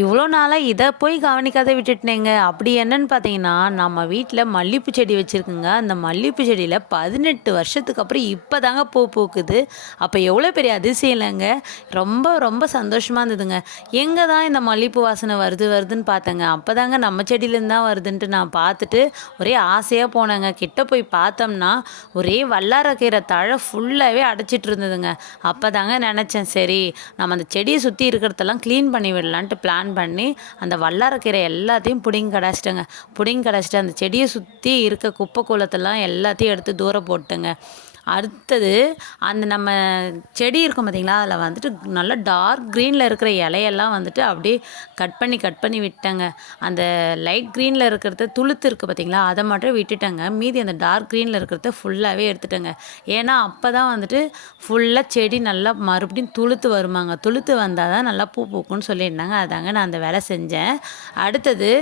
இவ்வளோ நாளா இத போய் கவனிக்காத விட்டுட்டேங்க. அப்படி என்னன்னு பார்த்தீங்கன்னா, நம்ம வீட்ல மல்லிப்பூ செடி வச்சிருக்கோங்க. அந்த மல்லிப்பூ செடியில 18 வருஷத்துக்கு அப்புறம் இப்ப தாங்க பூ பூக்குது. அப்ப எவ்வளோ பெரிய அதிசயம் இல்லங்க. ரொம்ப ரொம்ப சந்தோஷமா இருந்ததுங்க. எங்க தான் இந்த மல்லிப்பூ வாசனை வருதுன்னு பார்த்தேங்க. அப்பதாங்க நம்ம செடியிலேருந்து தான் வருதுன்ட்டு நான் பார்த்துட்டு, ஒரே ஆசையா போனேங்க. கிட்ட போய் பார்த்தோம்னா, ஒரே வல்லாரக்கீரை தழை ஃபுல்லாவே அடைச்சிட்டு இருந்ததுங்க. அப்பதாங்க நெனச்சேன், சரி நம்ம அந்த செடிய சுத்தி இருக்கிறதெல்லாம் கிளீன் பண்ணி விடலான்ட்டு பிளான் பண்ணி, அந்த வல்லாரக்கீரை எல்லாத்தையும் புடுங்கி கடாச்சிட்டேங்க. புடுங்கி கடாச்சிட்டு அந்த செடிய சுத்தி இருக்க குப்பை கூளத்தெல்லாம் எல்லாத்தையும் எடுத்து தூர போட்டுட்டேங்க. அடுத்தது அந்த நம்ம செடி இருக்கும் பார்த்தீங்களா, அதில் வந்துட்டு நல்லா டார்க் க்ரீனில் இருக்கிற இலையெல்லாம் வந்துட்டு அப்படியே கட் பண்ணி விட்டேங்க. அந்த லைட் க்ரீனில் இருக்கிறது துளுத்து இருக்குது பார்த்தீங்களா, அதை மட்டும் விட்டுட்டேங்க. மீதி அந்த டார்க் க்ரீனில் இருக்கிறத ஃபுல்லாகவே எடுத்துட்டேங்க. ஏன்னா அப்போ தான் வந்துட்டு ஃபுல்லாக செடி நல்லா மறுபடியும் துளுத்து வருமாங்க. துளுத்து வந்தால் தான் நல்லா பூ பூக்கும்னு சொல்லியிருந்தாங்க. அதாங்க நான் அந்த வேலை செஞ்சேன். அடுத்தது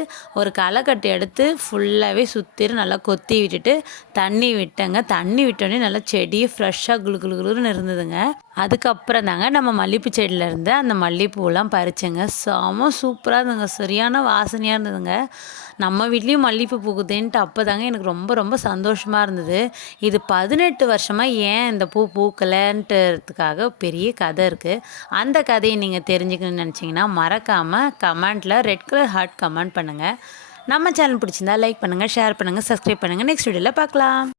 ஒரு களைக்கட்டு எடுத்து ஃபுல்லாகவே சுற்றிலும் நல்லா கொத்தி விட்டுட்டு தண்ணி விட்டேங்க. தண்ணி விட்டோடனே நல்லா செடி ஃப்ரெஷ்ஷாக குளு குளு குளுன்னு இருந்ததுங்க. அதுக்கப்புறம் தாங்க நம்ம மல்லிப்பூ செடியிலேருந்து அந்த மல்லிப்பூலாம் பறிச்சேங்க. செம சூப்பராக இருந்ததுங்க. சரியான வாசனையாக இருந்ததுங்க. நம்ம வீட்லேயும் மல்லிப்பூ பூக்குதேன்ட்டு அப்போ தாங்க எனக்கு ரொம்ப ரொம்ப சந்தோஷமாக இருந்தது. இது 18 வருஷமாக ஏன் இந்த பூ பூக்கலைன்றதுக்காக பெரிய கதை இருக்குது. அந்த கதையை நீங்கள் தெரிஞ்சுக்கணும்னு நினச்சிங்கன்னா மறக்காமல் கமெண்ட்டில் ரெட் கலர் ஹார்ட் கமெண்ட் பண்ணுங்கள். நம்ம சேனல் பிடிச்சிருந்தா லைக் பண்ணுங்கள், ஷேர் பண்ணுங்கள், சப்ஸ்கிரைப் பண்ணுங்கள். நெக்ஸ்ட் வீடியோவில் பார்க்கலாம்.